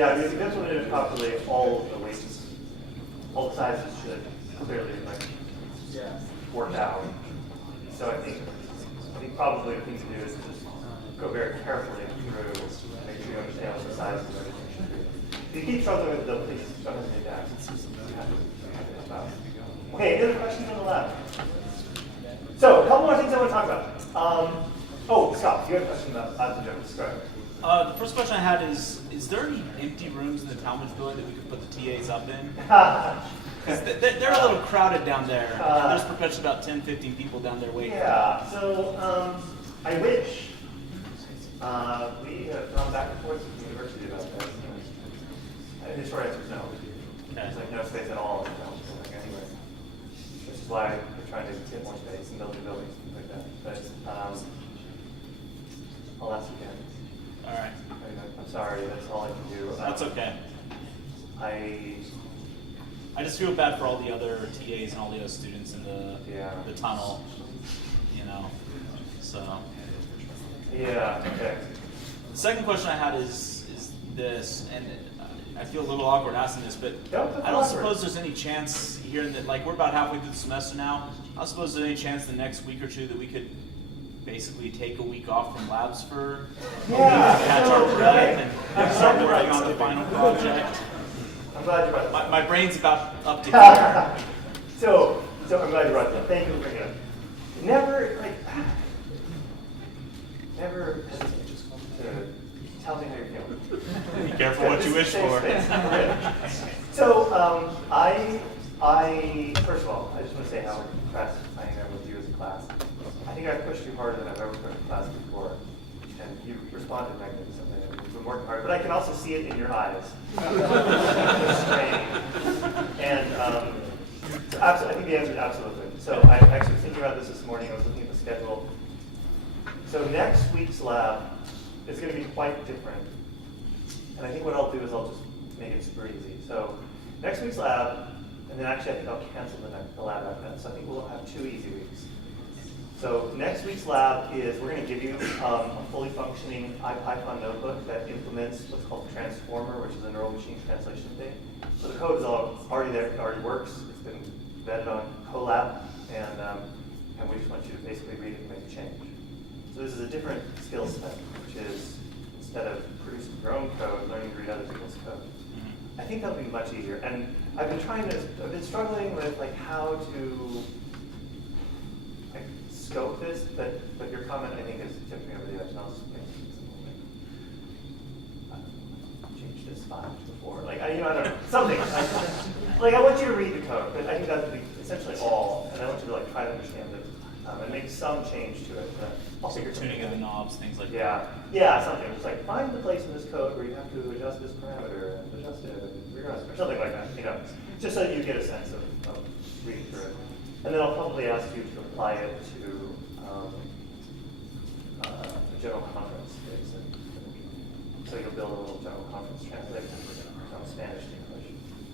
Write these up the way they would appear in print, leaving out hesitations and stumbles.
Yeah, because if you implement it properly, all of the weights, all the sizes should clearly like work out. So I think probably the thing to do is just go very carefully through and make sure you understand what the sizes of everything should be. If you keep struggling with it, please don't hesitate to ask. You have to help out. Okay, any other questions on the lab? So, a couple more things I want to talk about. Oh, Scott, you had a question about the jokes. Go ahead. The first question I had is there any empty rooms in the Talmadge building that we could put the TAs up in? Because they're a little crowded down there. There's perpetually about 10, 15 people down there waiting. Yeah, so I wish. We have gone back and forth with the university about this. And the short answer is no. Okay. There's like no space at all in the Talmadge building anyway. Which is why we're trying to get more space and build new buildings and things like that. But I'll ask again. All right. I'm sorry, that's all I can do. That's okay. I just feel bad for all the other TAs and all the other students in the tunnel, you know. So. Yeah. Okay. The second question I had is this, and I feel a little awkward asking this, but I don't suppose there's any chance here that, like, we're about halfway through the semester now. I don't suppose there's any chance the next week or two that we could basically take a week off from labs for catch our breath and start working on the final project. I'm glad you brought that. My brain's about up to here. So I'm glad you brought that. Thank you for bringing it up. Never hesitate to tell me how you're feeling. Be careful what you wish for. So I first of all, I just want to say how impressed I am with you as a class. I think I've pushed you harder than I've ever pushed a class before, and you responded magnificently. You've been working hard, but I can also see it in your eyes. And I think the answer is absolutely. So I actually was thinking about this morning. I was looking at the schedule. So next week's lab is going to be quite different. And I think what I'll do is I'll just make it super easy. So next week's lab, and then actually I think I'll cancel the lab after that. So I think we'll have 2 easy weeks. So next week's lab is, we're going to give you a fully functioning IPython notebook that implements what's called Transformer, which is a neural machine translation thing. So the code is already there, it already works. It's been vetted on Colab, and we just want you to basically read it and make a change. So this is a different skill set, which is, instead of producing your own code, learning to read other people's code. I think that'll be much easier. And I've been struggling with like how to scope this, but your comment I think is tipped me over the edge. I'll just change this file before, like I don't know, something. I want you to read the code, but I think that would be essentially all, and I want you to like try to understand it and make some change to it. I'll figure tuning of the knobs, things like that. Yeah, something. Just like find the place in this code where you have to adjust this parameter and adjust it and regress or something like that. Just so that you get a sense of reading through it. And then I'll probably ask you to apply it to a general conference. So you'll build a little general conference translation from Spanish to English.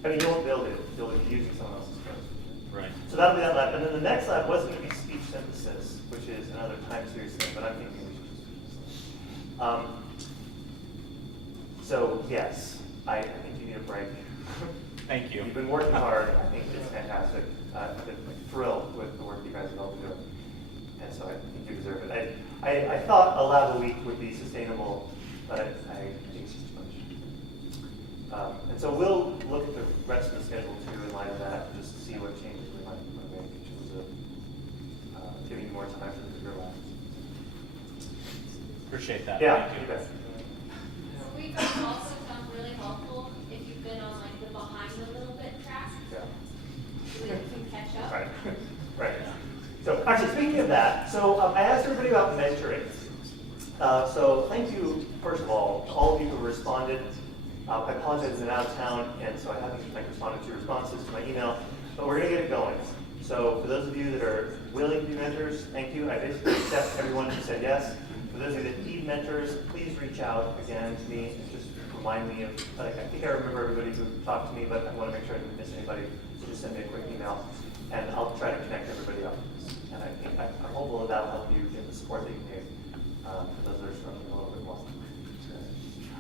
I mean, you won't build it, you'll be using someone else's code. Right. So that'll be that lab. And then the next lab was going to be speech synthesis, which is another time series thing, but I'm thinking we should just so yes, I think you need a break. Thank you. You've been working hard. I think it's fantastic. I've been thrilled with the work you guys have all been doing. And so I think you deserve it. I thought a lab a week would be sustainable, but I think it's just too much. And so we'll look at the rest of the schedule too in light of that, just to see what changes we might make in terms of giving you more time for the bigger labs. Appreciate that. Yeah, thank you. You bet. We could also come really helpful if you've been on like the behind a little bit track. Yeah. So we can catch up. Right. Right. So actually, speaking of that, so I asked everybody about mentoring. So thank you, first of all of you who responded. I apologize, I've been out of town, and so I haven't responded to your responses to my email, but we're going to get it going. So for those of you that are willing to be mentors, thank you. I basically accept everyone who said yes. For those of you that need mentors, please reach out again to me and just remind me of, I think I remember everybody who talked to me, but I want to make sure I didn't miss anybody, so just send me a quick email, and I'll try to connect everybody up. And I think I'm hopeful that that'll help you get the support that you need for those that are struggling a little bit more.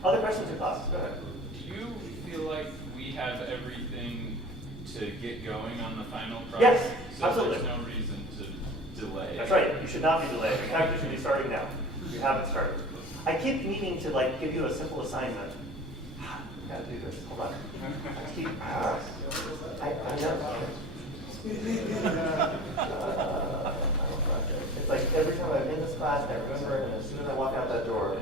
Other questions or thoughts? Go ahead. Do you feel like we have everything to get going on the final project? Yes, so absolutely. There's no reason to delay. That's right. You should not be delayed. In fact, you should be starting now. You haven't started. I keep meaning to like give you a simple assignment. Gotta do this. Hold on. I keep. I know. It's like every time I'm in this class, I remember, and as soon as I walk out that door,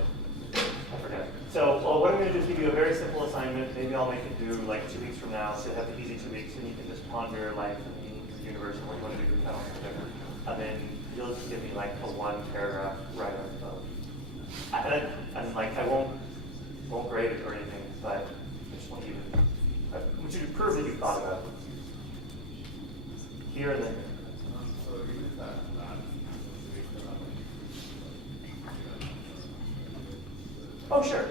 I forget. So what I'm going to do is give you a very simple assignment. Maybe I'll make it due like 2 weeks from now, so you have the easy 2 weeks, and you can just ponder your life and meaning of the universe and what you want to do with your talents, whatever. And then you'll just give me like a 1-paragraph write-up of. And like I won't grade it or anything, but I just want you to prove that you thought about it. Here and then. Oh, sure.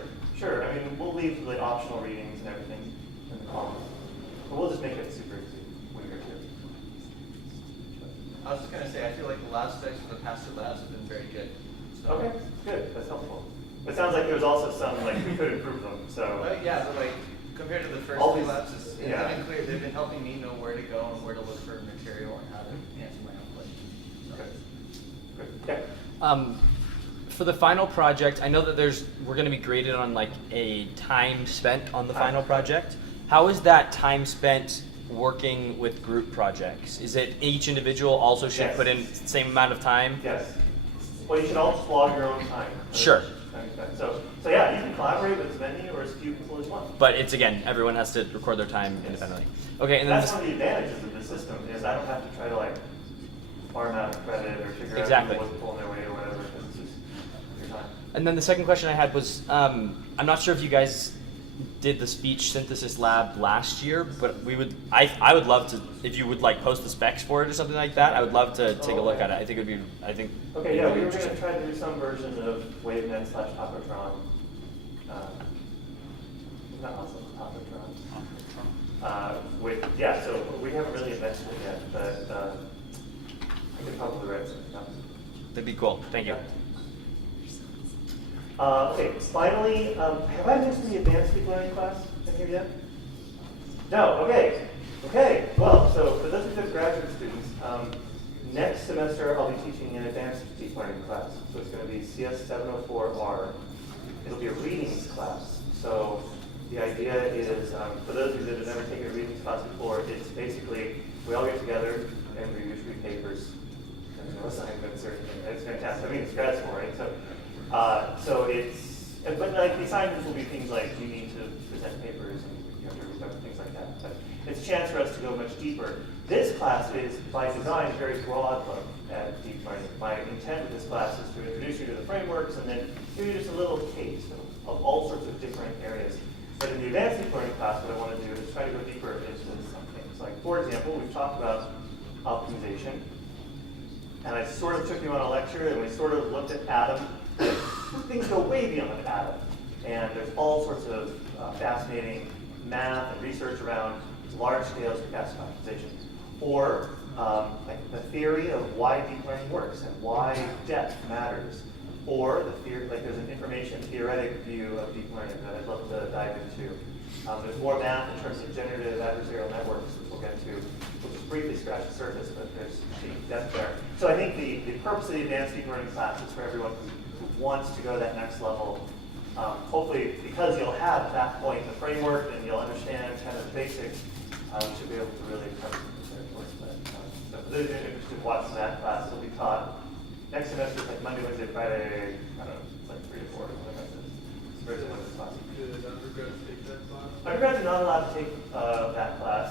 I mean, we'll leave the optional readings and everything in the comments. But we'll just make it super easy, week or two. I was just going to say, I feel like the lab specs for the past 2 labs have been very good. So. Okay, good. That's helpful. It sounds like there's also some, like, we could improve them, so. But yeah, but like, compared to the first All 2 these- labs, it's yeah. been clear. They've been helping me know where to go and where to look for material and how to answer my own questions. So. Good. Yeah. For the final project, I know that we're going to be graded on like a time spent on the final project. How is that time spent working with group projects? Is it each individual also should Yes. put in the same amount of time? Yes. Well, you should all just log your own time. Sure. So yeah, you can collaborate with as many or as few people as you want. But it's again, everyone has to record their time independently. Okay, and then That's one of the advantages of the system is I don't have to try to like farm out a credit or figure Exactly. out who wasn't pulling their weight or whatever. Because it's just your time. And then the second question I had was, I'm not sure if you guys did the speech synthesis lab last year, but I would love to, if you would like post the specs for it or something like that, I would love to take a look at it. I think it would be, Okay, yeah, we were going to try to do some version of WaveNet / Topotron. Not also Topotron. So we haven't really invented it yet, but I could probably write something up. That'd be cool. Thank you. Okay, finally, have I mentioned the advanced deep learning class in here yet? No, okay. Okay, well, so for those of you graduate students, next semester I'll be teaching an advanced deep learning class. So it's going to be CS 704R. It'll be a readings class. So the idea is, for those of you that have never taken a readings class before, it's basically we all get together and we read papers. There's no assignments or anything. It's fantastic. I mean, it's grad school, right? So it's, but like the assignments will be things like you need to present papers and you have to read them, things like that. But it's a chance for us to go much deeper. This class is, by design, a very broad look at deep learning. My intent with this class is to introduce you to the frameworks and then give you just a little taste of all sorts of different areas. But in the advanced deep learning class, what I want to do is try to go deeper into some things. Like, for example, we've talked about optimization. And I sort of took you on a lecture and we sort of looked at Adam. Things go way beyond Adam. And there's all sorts of fascinating math and research around large scale stochastic optimization. Or like the theory of why deep learning works and why depth matters. Or the theory, like there's an information theoretic view of deep learning that I'd love to dive into. There's more math in terms of generative adversarial networks, which we'll get to. We'll just briefly scratch the surface, but there's deep depth there. So I think the purpose of the advanced deep learning class is for everyone who wants to go that next level. Hopefully, because you'll have at that point the framework and you'll understand kind of the basics, you should be able to really come to the course. So for those who are interested in watching that class, it'll be taught next semester, it's like Monday, Wednesday, Friday, I don't know, it's like 3 to 4, something like this. It's very similar to this class. Did undergrads take that class? Undergrads are not allowed to take that class.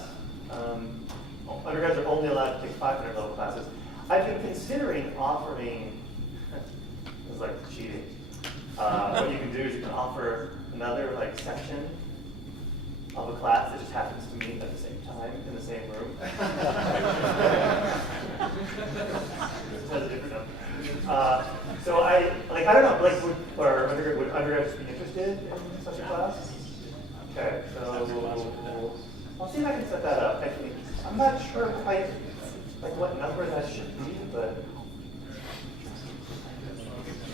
Undergrads are only allowed to take 500 level classes. I've been considering offering, it's like cheating. What you can do is you can offer another like section of a class that just happens to meet at the same time in the same room. It has a different number. So I don't know, like would undergrads be interested in such a class? Okay, so I'll see if I can set that up. Actually, I'm not sure quite like what number that should be, but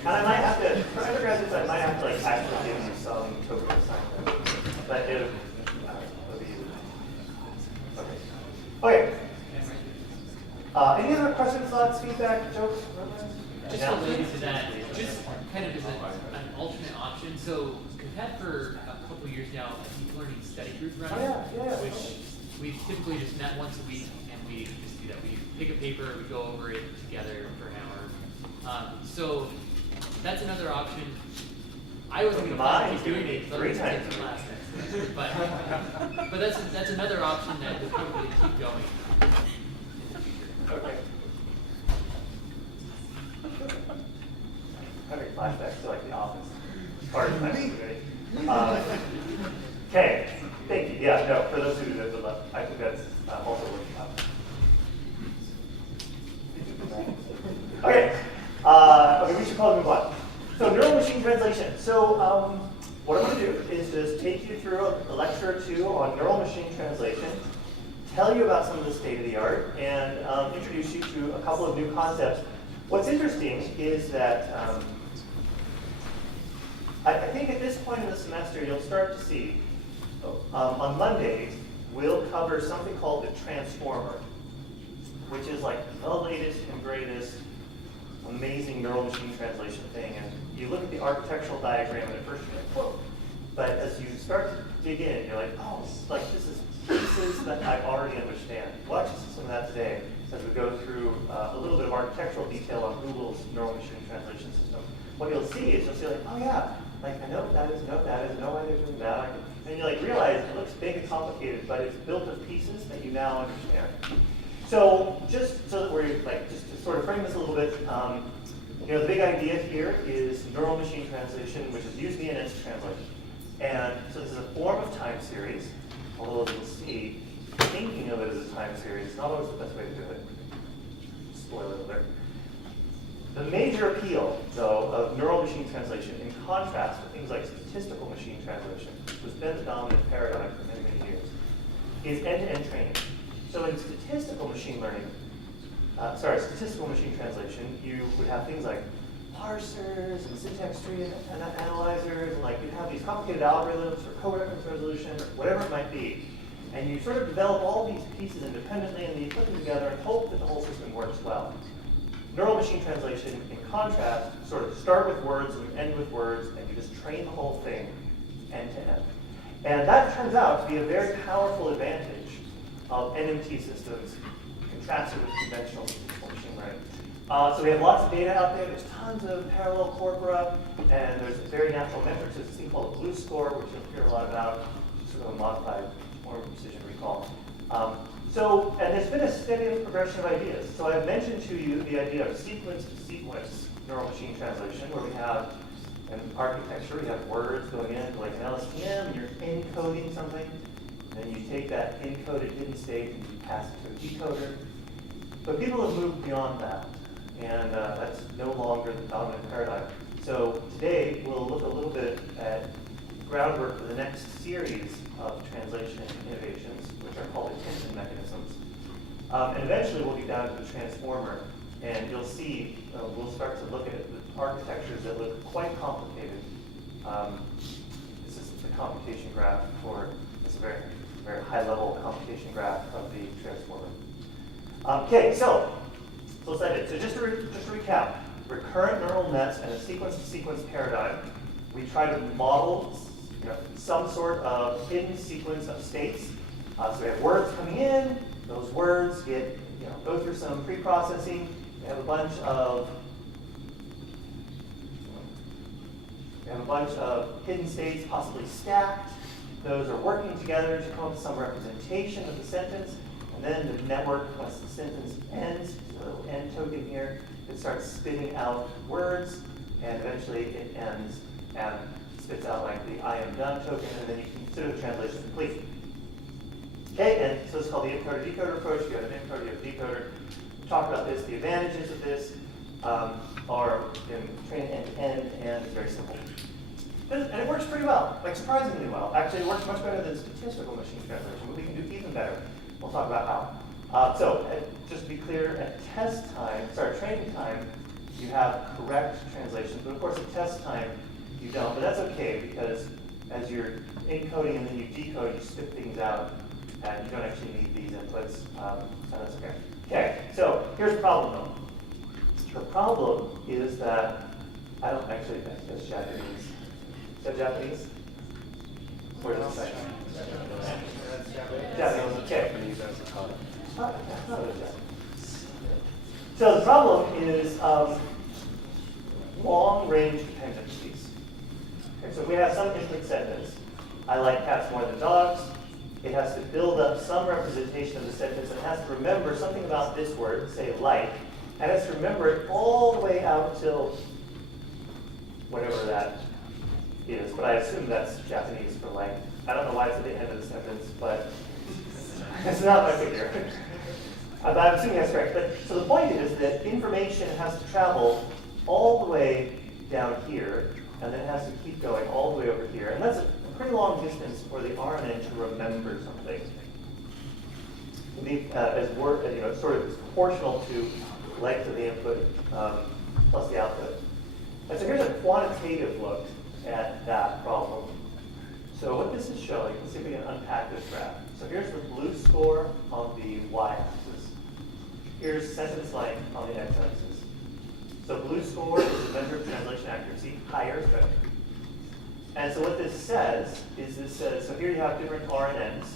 and I might have to, for undergraduates, I might have to like actually give you some token assignment. but it'll be okay. Okay. Any other questions, thoughts, feedback, jokes? Just related to that, just kind of as an alternate option. So we've had for a couple of years now a deep learning study group running, which we typically just met once a week, and we just do that. We pick a paper, we go over it together for an hour. So that's another option. I wasn't going to plan to keep doing it, but let's get some last next. But that's another option that we'll probably keep going in the future. Okay. Having flashbacks to like The Office. Part of my okay, thank you. Yeah, no, for those who would love, I think that's also working out. Okay, okay, we should probably move on. So neural machine translation. So what I'm going to do is just take you through a lecture or two on neural machine translation, tell you about some of the state of the art, and introduce you to a couple of new concepts. What's interesting is that I think at this point in the semester you'll start to see, on Mondays, we'll cover something called the transformer, which is like the latest and greatest amazing neural machine translation thing. And you look at the architectural diagram and at first you're like, whoa. But as you start to dig in, you're like, oh, like this is pieces that I already understand. We'll actually see some of that today as we go through a little bit of architectural detail on Google's neural machine translation system. What you'll see is you'll see like, oh yeah, like I know what that is, know why they're doing that. And you like realize it looks big and complicated, but it's built of pieces that you now understand. So just so that we're like, just to sort of frame this a little bit, you know, the big idea here is neural machine translation, which is USVNS translation. And so this is a form of time series, although as you'll see, thinking of it as a time series is not always the best way to do it. Spoiler alert. The major appeal, though, of neural machine translation, in contrast to things like statistical machine translation, which has been the dominant paradigm for many, many years, is end-to-end training. So in statistical machine learning, statistical machine translation, you would have things like parsers and syntax tree and analyzers, and like you'd have these complicated algorithms for co-reference resolution or whatever it might be. And you sort of develop all these pieces independently, and then you put them together and hope that the whole system works well. Neural machine translation, in contrast, sort of start with words and you end with words, and you just train the whole thing end to end. And that turns out to be a very powerful advantage of NMT systems contrasted with conventional statistical machine learning. So we have lots of data out there. There's tons of parallel corpora, and there's very natural metrics. There's this thing called a BLUE score, which you'll hear a lot about, sort of a modified form of precision recall. And there's been a steady progression of ideas. So I've mentioned to you the idea of sequence-to-sequence neural machine translation, where we have an architecture, you have words going into like an LSTM, and you're encoding something. Then you take that encoded hidden state and you pass it to a decoder. But people have moved beyond that, and that's no longer the dominant paradigm. So today we'll look a little bit at groundwork for the next series of translation innovations, which are called attention mechanisms. And eventually we'll get down to the transformer, and you'll see we'll start to look at architectures that look quite complicated. This is the computation graph for this very high-level computation graph of the transformer. Okay, so let's dive in. So just to recap, recurrent neural nets and a sequence-to-sequence paradigm, we try to model some sort of hidden sequence of states. So we have words coming in, those words get go through some pre-processing. We have a bunch of hidden states, possibly stacked. Those are working together to come up with some representation of the sentence. And then the network, once the sentence ends, a little end token here, it starts spitting out words, and eventually it ends and spits out like the I am done token, and then you consider the translation complete. Okay, and so it's called the encoder-decoder approach. You have an encoder, you have a decoder. We talked about this. The advantages of this are in training end-to-end, and it's very simple. And it works pretty well, like surprisingly well. Actually, it works much better than statistical machine translation, but we can do even better. We'll talk about how. Just to be clear, at training time, you have correct translations, but of course at test time, you don't. But that's okay, because as you're encoding and then you decode, you spit things out, and you don't actually need these inputs, so that's okay. Okay, so here's the problem though. The problem is that, I don't actually, that's Japanese. Is that Japanese? Where does it say? Japanese, okay. So the problem is long-range dependencies. Okay, so if we have some input sentence, I like cats more than dogs, it has to build up some representation of the sentence and has to remember something about this word, say like, and it has to remember it all the way out till whatever that is, but I assume that's Japanese for like. I don't know why it's at the end of the sentence, but it's not my figure. But I'm assuming that's correct. But, so the point is that information has to travel all the way down here, and then it has to keep going all the way over here. And that's a pretty long distance for the RNN to remember something. As word, sort of proportional to length of the input plus the output. And so here's a quantitative look at that problem. So what this is showing, let's see if we can unpack this graph. So here's the blue score on the y-axis. Here's sentence length on the x-axis. So blue score is a measure of translation accuracy, higher is better. And so what this says is so here you have different RNNs.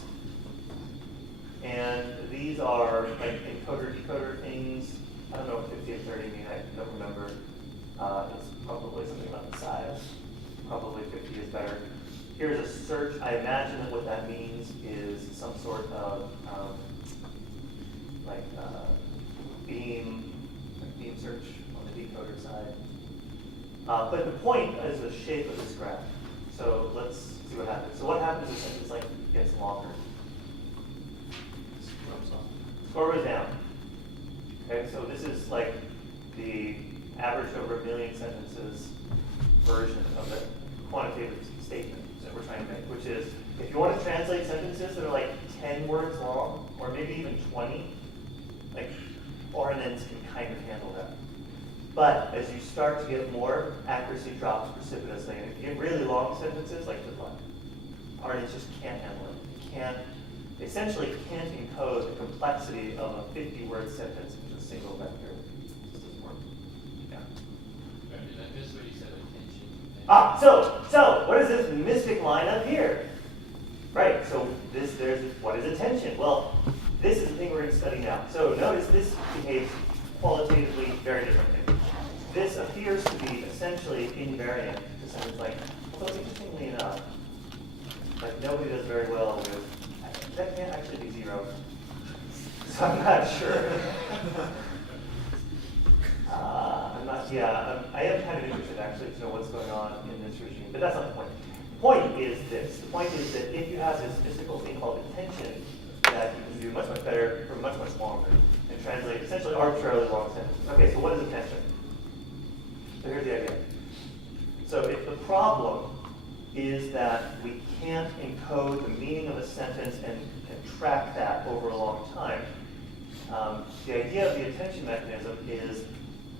And these are like encoder, decoder things. I don't know what 50 and 30 mean, I don't remember. It's probably something about the size. Probably 50 is better. Here's a search. I imagine that what that means is some sort of beam search on the decoder side. But the point is the shape of this graph. So let's see what happens. So what happens is sentence length gets longer. Score goes down. Okay, so this is like the average over a million sentences version of the quantitative statement that we're trying to make, which is if you want to translate sentences that are like 10 words long, or maybe even 20, like RNNs can kind of handle that. But as you start to get more, accuracy drops precipitously. And if you get really long sentences, like good luck, RNNs just can't handle it. Essentially can't encode the complexity of a 50-word sentence into a single vector. It just doesn't work. Yeah. I missed what you said, attention. So what is this mystic line up here? Right, so what is attention? Well, this is the thing we're going to study now. So notice this behaves qualitatively very differently. This appears to be essentially invariant to sentence like, although interestingly enough, like nobody does very well with, that can't actually be 0. So I'm not sure. I am kind of interested actually to know what's going on in this regime, but that's not the point. The point is this. The point is that if you have this mystical thing called attention, that you can do much, much better for much, much longer and translate essentially arbitrarily long sentences. Okay, so what is attention? So here's the idea. So if the problem is that we can't encode the meaning of a sentence and track that over a long time, the idea of the attention mechanism is,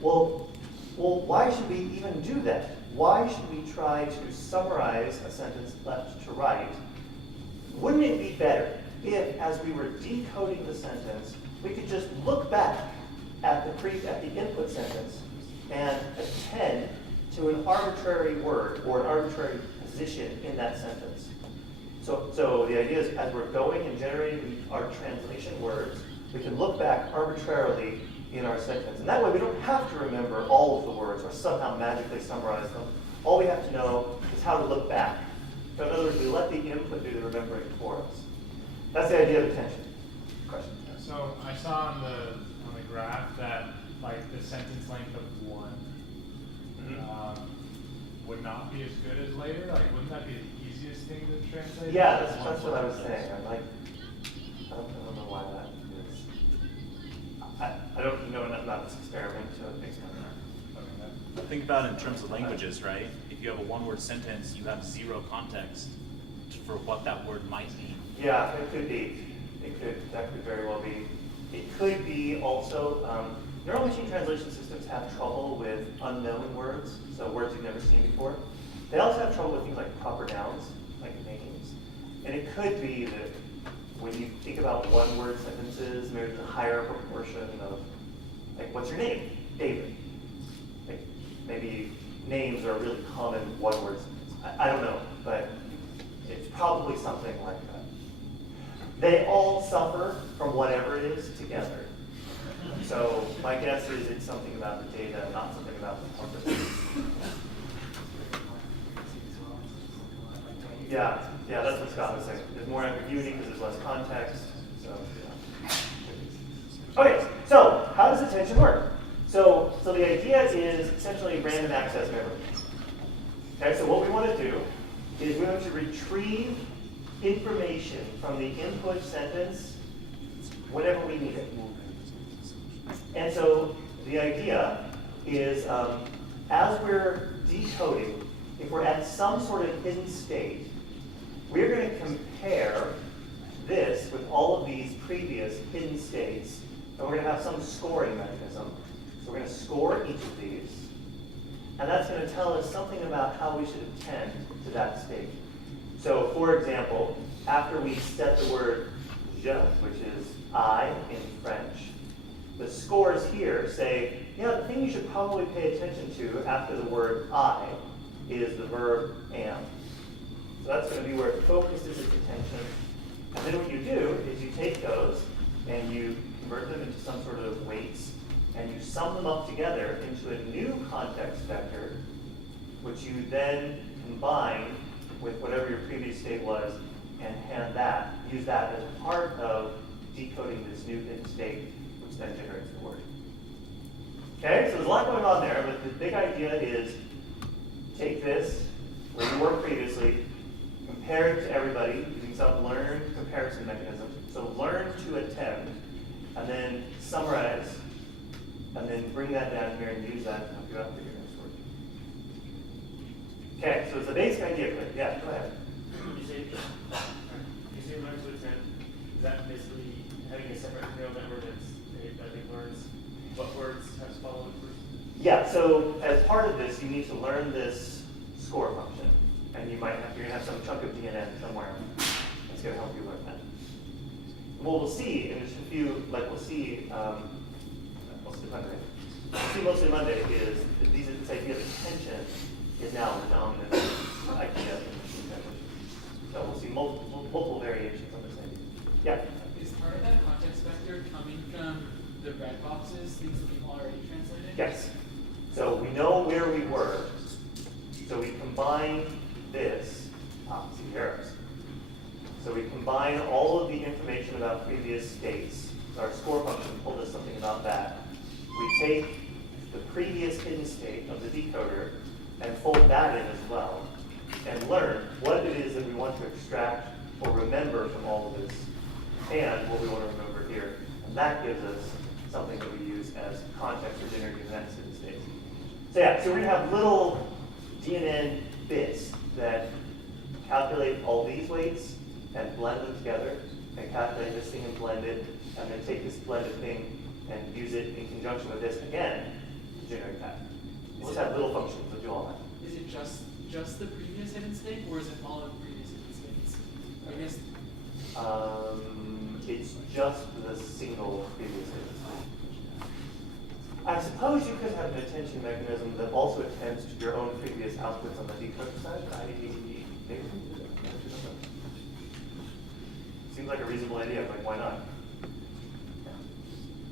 well, why should we even do that? Why should we try to summarize a sentence left to right? Wouldn't it be better if, as we were decoding the sentence, we could just look back at the input sentence and attend to an arbitrary word or an arbitrary position in that sentence? So the idea is, as we're going and generating our translation words, we can look back arbitrarily in our sentence. And that way we don't have to remember all of the words or somehow magically summarize them. All we have to know is how to look back. So in other words, we let the input do the remembering for us. That's the idea of attention. Question? So I saw on the graph that like the sentence length of 1 would not be as good as later. Like, wouldn't that be the easiest thing to translate? Yeah, that's what I was saying. I'm like, I don't know why that is. I don't know enough about this experiment to explain that. Think about it in terms of languages, right? If you have a one-word sentence, you have 0 context for what that word might mean. Yeah, it could be. That could very well be. It could be also, neural machine translation systems have trouble with unknown words, so words you've never seen before. They also have trouble with things like proper nouns, like names. And it could be that when you think about one-word sentences, maybe there's a higher proportion of, like, what's your name? David. Like, maybe names are a really common one-word sentence. I don't know, but it's probably something like that. They all suffer from whatever it is together. So my guess is it's something about the data, not something about the purpose. Yeah, that's what Scott was saying. There's more ambiguity because there's less context. So, yeah. Okay, so how does attention work? So the idea is essentially random access memory. Okay, so what we want to do is we want to retrieve information from the input sentence whenever we need it. And so the idea is as we're decoding, if we're at some sort of hidden state, we're going to compare this with all of these previous hidden states, and we're going to have some scoring mechanism. So we're going to score each of these, and that's going to tell us something about how we should attend to that state. So for example, after we set the word je, which is I in French, the scores here say, yeah, the thing you should probably pay attention to after the word I is the verb am. So that's going to be where it focuses its attention. And then what you do is you take those and you convert them into some sort of weights, and you sum them up together into a new context vector, which you then combine with whatever your previous state was, and use that as part of decoding this new hidden state, which then generates the word. Okay, so there's a lot going on there, but the big idea is take this, where you were previously, compare it to everybody using some learned comparison mechanism. So learn to attend, and then summarize, and then bring that down here and use that to help you out with your next word. Okay, so it's the basic idea, but yeah, go ahead. You say learn to attend, is that basically having a separate neural network that I think learns what words have to follow it first? Yeah, so as part of this, you need to learn this score function. And you're going to have some chunk of DNN somewhere that's going to help you learn that. What we'll see in just a few, like we'll see mostly Monday is that this idea of attention is now the dominant idea in machine language. So we'll see multiple variations on this idea. Yeah? Is part of that context vector coming from the red boxes, things that we've already translated? Yes. So we know where we were. So we combine this, see the arrows. So we combine all of the information about previous states. Our score function told us something about that. We take the previous hidden state of the decoder and fold that in as well, and learn what it is that we want to extract or remember from all of this, and what we want to remember here. And that gives us something that we use as context for generating the next hidden state. So yeah, so we're going to have little DNN bits that calculate all these weights and blend them together, and calculate this thing and blend it, and then take this blended thing and use it in conjunction with this again to generate that. We'll just have little functions that do all that. Is it just the previous hidden state, or is it all of the previous hidden states? I guess. It's just the single previous hidden state. I suppose you could have an attention mechanism that also attends to your own previous outputs on the decoder side. Seems like a reasonable idea, but why not?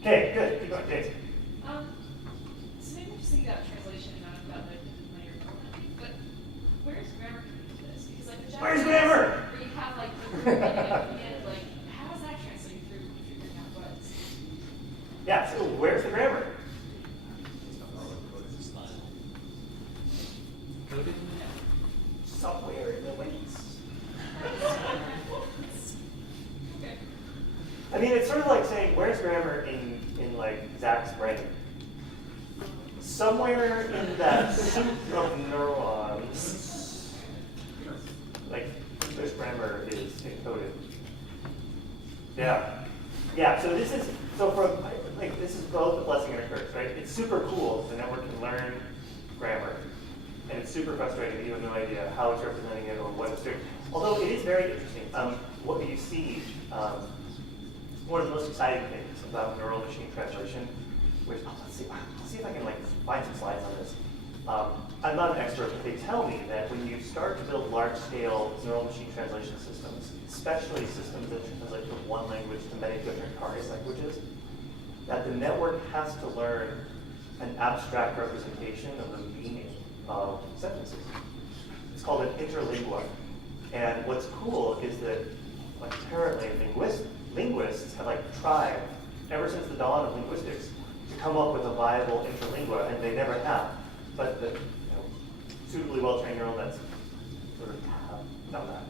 Okay, good. Keep going, Jason. So maybe I'm just thinking about translation and not about like linear programming, but where's grammar coming into this? Because like the Where's grammar? where you have like the beginning and the end, like how is that translating through figuring out what's? Yeah, so where's the grammar? Coded in the net. Somewhere in the weights. Okay. I mean, it's sort of like saying, where's grammar in like Zach's brain? Somewhere in that soup of neurons, like English grammar is encoded. Yeah. Yeah, so this is both a blessing and a curse, right? It's super cool the network can learn grammar. And it's super frustrating that you have no idea how it's representing it or what it's doing. Although it is very interesting. What you see, one of the most exciting things about neural machine translation, which let's see if I can find some slides on this. I'm not an expert, but they tell me that when you start to build large-scale neural machine translation systems, especially systems that translate from one language to many different target languages, that the network has to learn an abstract representation of the meaning of sentences. It's called an interlingua. And what's cool is that apparently linguists have tried ever since the dawn of linguistics to come up with a viable interlingua, and they never have. But the suitably well-trained neural nets sort of have done that.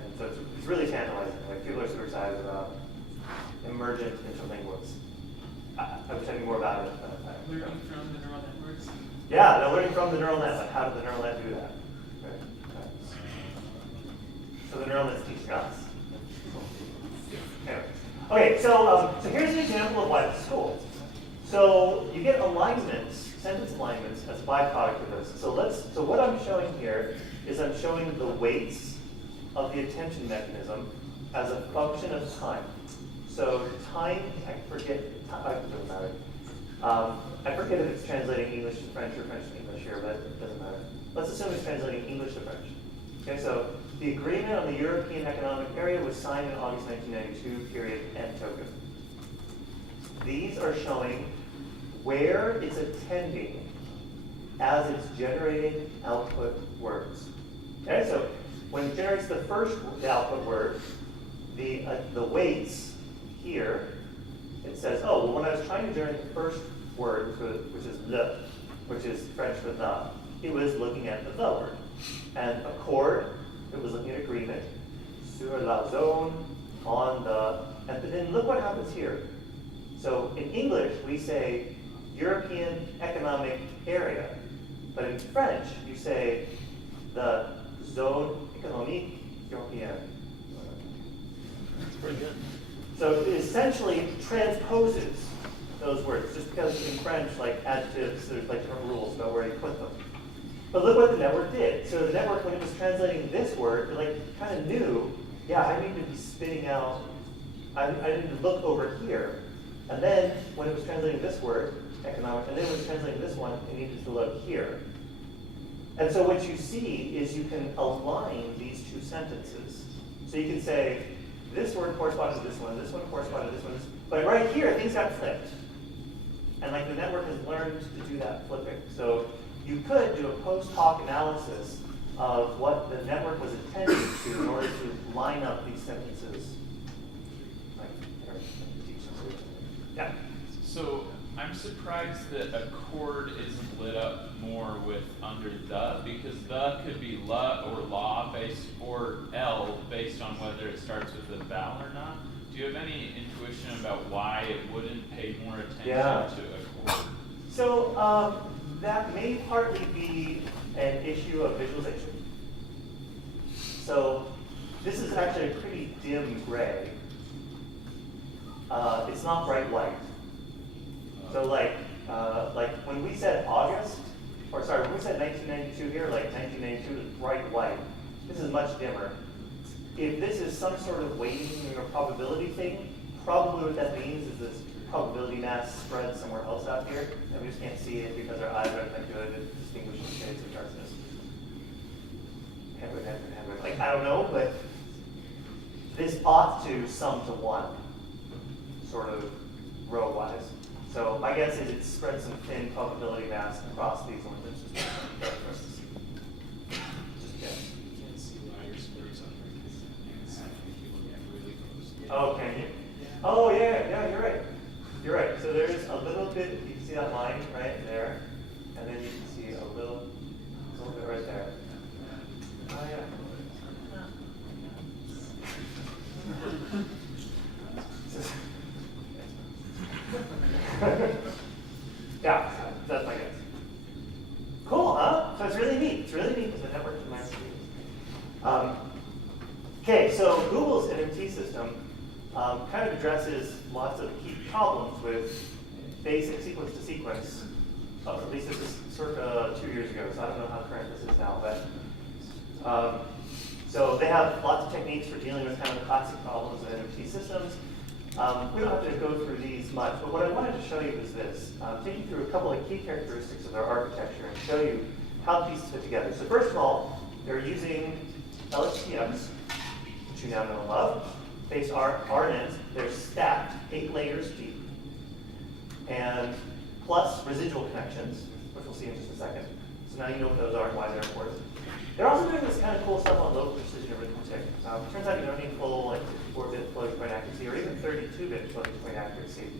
And so it's really tantalizing. People are super excited about emergent interlinguas. I wish I knew more about it. Learning from the neural networks. Yeah, they're learning from the neural net. How did the neural net do that? Right. So the neural net's teaching us. Anyway. Okay, so here's an example of why this is cool. So you get alignments, sentence alignments, as a byproduct of this. So what I'm showing here is I'm showing the weights of the attention mechanism as a function of time. So time, I forget, it doesn't matter. I forget if it's translating English to French or French to English here, but it doesn't matter. Let's assume it's translating English to French. Okay, so the agreement on the European Economic Area was signed in August 1992, period, and token. These are showing where it's attending as it's generating output words. Okay, so when it generates the output word, the weights here, it says, oh, well, when I was trying to generate the first word, which is le, which is French for the, it was looking at the word. And accord, it was looking at agreement, sur la zone, on the, and then look what happens here. So in English, we say European Economic Area, but in French, you say the zone économique européenne. That's pretty good. So it essentially transposes those words, just because in French, adjectives, there's different rules about where you put them. But look what the network did. So the network, when it was translating this word, it kind of knew, yeah, I need to be spitting out, I need to look over here. And then when it was translating this word, economic, and then when it was translating this one, it needed to look here. And so what you see is you can align these two sentences. So you can say, this word corresponds to this one corresponds to this one, but right here, things got flipped. And the network has learned to do that flipping. So you could do a post hoc analysis of what the network was intended to in order to line up these sentences. Yeah. So I'm surprised that accord isn't lit up more with under the, because the could be la or la based or L based on whether it starts with a vowel or not. Do you have any intuition about why it wouldn't pay more attention to accord? So that may partly be an issue of visualization. So this is actually a pretty dim gray. It's not bright white. So when we said August, or sorry, when we said 1992 here, 1992 is bright white. This is much dimmer. If this is some sort of weighting or probability thing, probably what that means is this probability mass spread somewhere else out here, and we just can't see it because our eyes aren't that good at distinguishing shades of darkness. I don't know, but this ought to sum to one, sort of row-wise. So my guess is it spread some thin probability mass across these ones. It's just better for us to see. Just guess. You can't see why your squares on there because it's people get really close. Oh, can you? Oh, yeah, you're right. You're right. So there's a little bit, you can see that line right there, and then you can see a little bit right there. Oh, yeah. Yeah, that's my guess. Cool, huh? So it's really neat. It's really neat because the network can learn to do. Okay, so Google's NMT system kind of addresses lots of key problems with basic sequence to sequence. At least this is circa 2 years ago, so I don't know how current this is now. But So they have lots of techniques for dealing with kind of the classic problems of MMT systems. We don't have to go through these much, but what I wanted to show you is this. Take you through a couple of key characteristics of their architecture and show you how the pieces fit together. So first of all, they're using LSTMs, which you now know and love. Base RNNs, they're stacked 8 layers deep, and plus residual connections, which we'll see in just a second. So now you know what those are and why they're important. They're also doing this kind of cool stuff on low precision arithmetic. Turns out you don't need full like 64-bit floating point accuracy or even 32-bit floating point accuracy.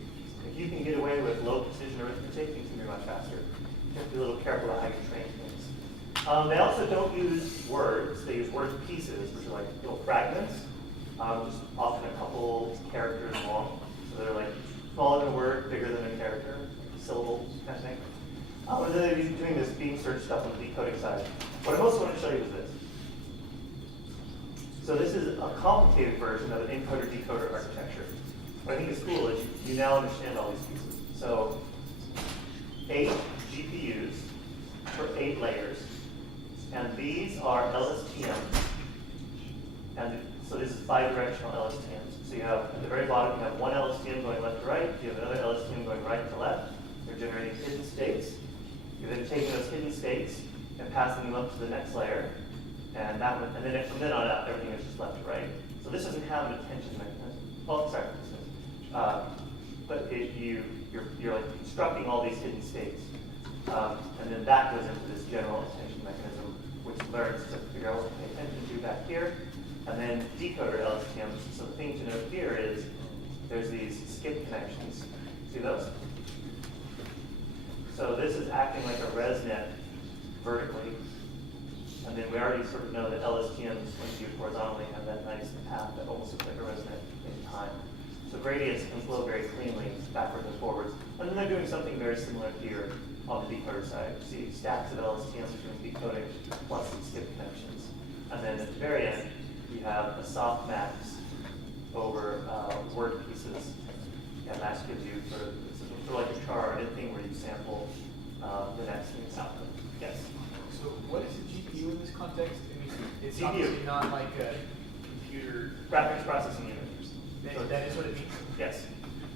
If you can get away with low precision arithmetic, things can be much faster. You have to be a little careful about how you train things. They also don't use words. They use word pieces, which are like little fragments, just often a couple characters long. So they're like smaller than a word, bigger than a character, syllables kind of thing. And then they're doing this beam search stuff on the decoding side. What I most want to show you is this. So this is a complicated version of an encoder-decoder architecture. What I think is cool is you now understand all these pieces. So 8 GPUs for 8 layers. And these are LSTMs. And so this is bidirectional LSTMs. So you have, at the very bottom, you have one LSTM going left to right. You have another LSTM going right to left. They're generating hidden states. You're then taking those hidden states and passing them up to the next layer. And that one, and then from then on out, everything is just left to right. So this doesn't have an attention mechanism. Oh, sorry. But you're like constructing all these hidden states. And then that goes into this general attention mechanism, which learns to figure out what to pay attention to back here. And then decoder LSTMs. So the thing to note here is there's these skip connections. See those? So this is acting like a ResNet vertically. And then we already sort of know that LSTMs, when viewed horizontally, have that nice path that almost looks like a ResNet in time. So gradients can flow very cleanly backwards and forwards. And then they're doing something very similar here on the decoder side. You see stacks of LSTMs doing decoding plus some skip connections. And then at the very end, you have a softmax over word pieces. And that gives you sort of like a char or anything where you sample the next thing's output. Yes? So what is a GPU in this context? I mean, it's GPU. obviously not like a computer. Graphics processing unit. So That is what it means? yes.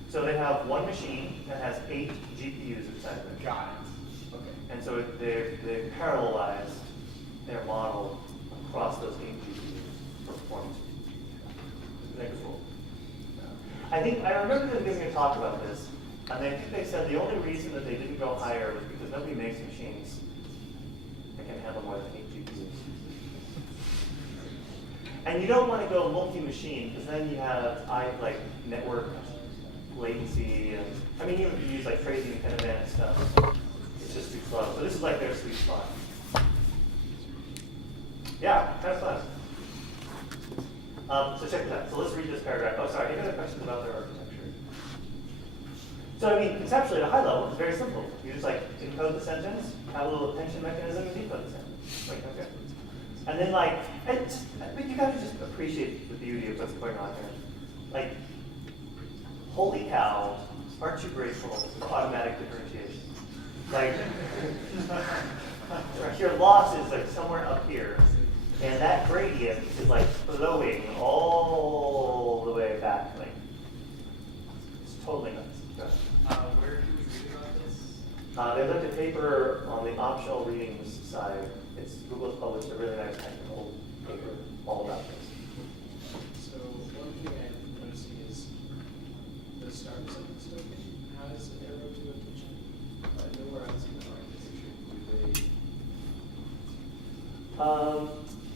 So they have one machine that has 8 GPUs inside of it. Got it. Okay. And so they parallelize their model across those 8 GPUs for performance. Isn't that cool? I remember them giving a talk about this, and I think they said the only reason that they didn't go higher was because nobody makes machines that can handle more than 8 GPUs. And you don't want to go multi-machine, because then you have like network latency, and I mean, even if you use like crazy InfiniBand stuff, it's just too slow. So this is like their sweet spot. Yeah, kind of fun. So check this out. So let's read this paragraph. Oh, sorry. Any other questions about their architecture? So I mean, conceptually, at a high level, it's very simple. You just like encode the sentence, have a little attention mechanism, and decode the sentence. Like, okay. And then but you gotta just appreciate the beauty of what's going on here. Like, holy cow, aren't you grateful for automatic differentiation? Like, your loss is like somewhere up here, and that gradient is like flowing all the way back. Like, it's totally nuts. Where do we read about this? They looked at paper on the optional readings side. Google's published a really nice technical paper all about this. So one thing I'm noticing is the start sentence token has an arrow to attention. Nowhere else in the architecture do they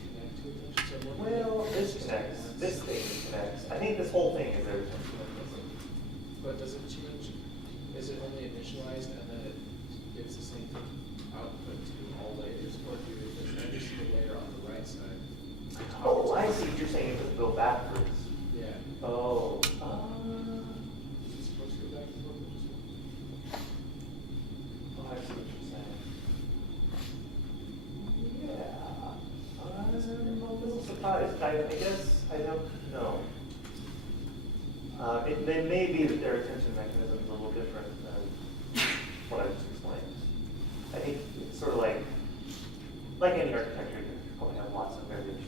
connect to attention. So Well, this connects. This thing connects. I think this whole thing is their attention mechanism. But does it change? Is it only initialized and then it gives the same output to all layers, or do it every single layer on the right side? Oh, I see. You're saying it would go backwards. Yeah. Oh. Is it supposed to go back and forth? Oh, I see what you're saying. Yeah. I'm a little surprised. I guess I don't know. It may be that their attention mechanism is a little different than what I just explained. I think it's sort of like any architecture, you probably have lots of variations.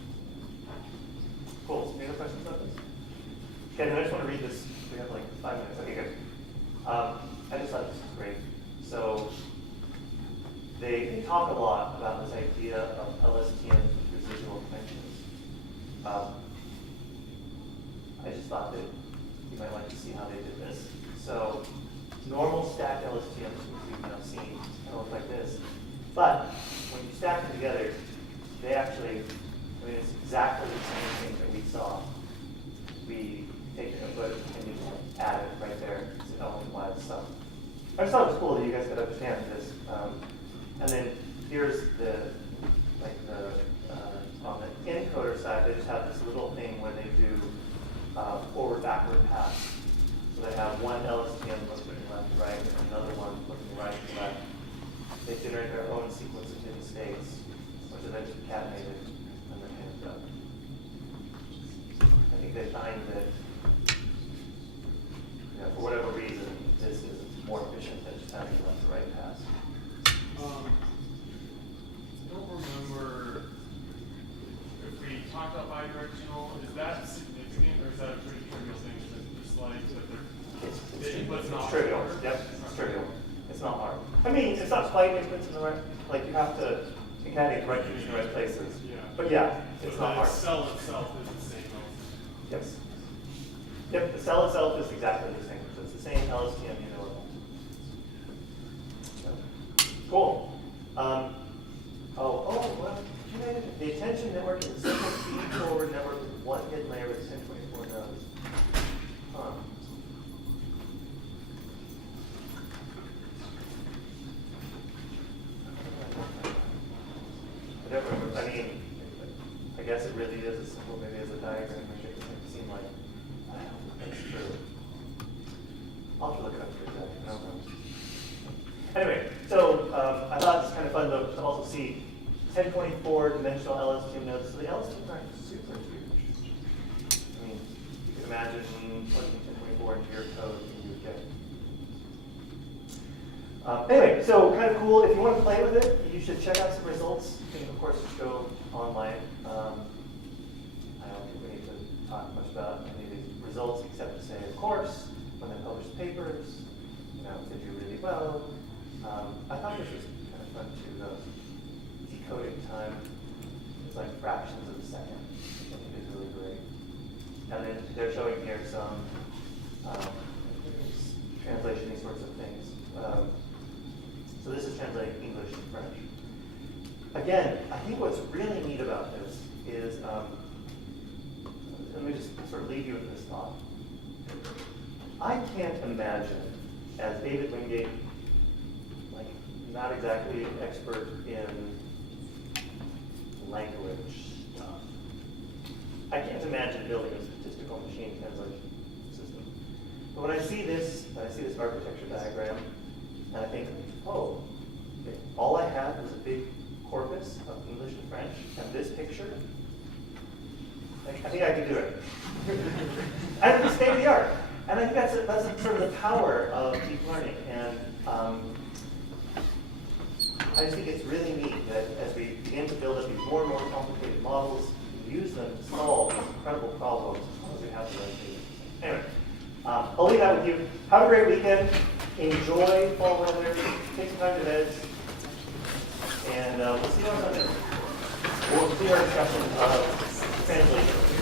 Okay, and I just want to read this. We have like 5 minutes. Okay, good. I just thought this was great. So they talk a lot about this idea of LSTM residual functions. I just thought that you might like to see how they did this. So normal stacked LSTMs, which we've now seen, kind of look like this. But when you stack them together, they actually, I mean, it's exactly the same thing that we saw. We take an input and you just add it right there. It's element-wise. So I just thought it was cool that you guys could understand this. And then here's on the encoder side, they just have this little thing where they do forward-backward pass. So they have one LSTM looking left to right and another one looking right to left. They generate their own sequence of hidden states, which are then just concatenated and then handed up. I think they find that, for whatever reason, this is more efficient than just having a left to right pass. I don't remember if we talked about bidirectional. Is that significant, or is that a pretty trivial thing? Is it just like that It's trivial. Yep, it's trivial. It's not hard. I mean, it's not quite inputs in the right, like you have to concatenate the right keys in the right places. Yeah. But yeah, it's so not the hard. cell itself is the same. Yes. Yep, the cell itself is exactly the same. So it's the same LSTM unilevel. Cool. Well, the attention network is a simple feed-forward network with one hidden layer with 1024 nodes. Huh. I mean, I guess it really is as simple maybe as a diagram, which it doesn't seem like. I don't think it's true. I'll have to look it up for exactly. I don't know. Anyway, so I thought it was kind of fun to also see 1024 dimensional LSTM nodes. So the LSTMs aren't super huge. I mean, you can imagine plugging 1024 into your code and you would get. Anyway, so kind of cool. If you want to play with it, you should check out some results. You can, of course, just go online. I don't think we need to talk much about any of these results except to say, of course, when they publish papers, they do really well. I thought this was kind of fun too, though. Decoding time is like fractions of a second, which I think is really great. And then they're showing here some translation, these sorts of things. So this is translating English to French. Again, I think what's really neat about this is, let me just sort of leave you with this thought. I can't imagine, as David Wingate, like not exactly an expert in language stuff, I can't imagine building a statistical machine translation system. But when I see this architecture diagram, and I think, oh, okay, all I had was a big corpus of English and French, and this picture, like, I think I could do it. I think it's state of the art. And I think that's sort of the power of deep learning. And I just think it's really neat that as we begin to build up these more and more complicated models, we use them to solve incredible problems as long as we have the right data. Anyway, I'll leave that with you. Have a great weekend. Enjoy fall weather. Take some time to veg. And we'll see you on Sunday. We'll see our discussion of translation.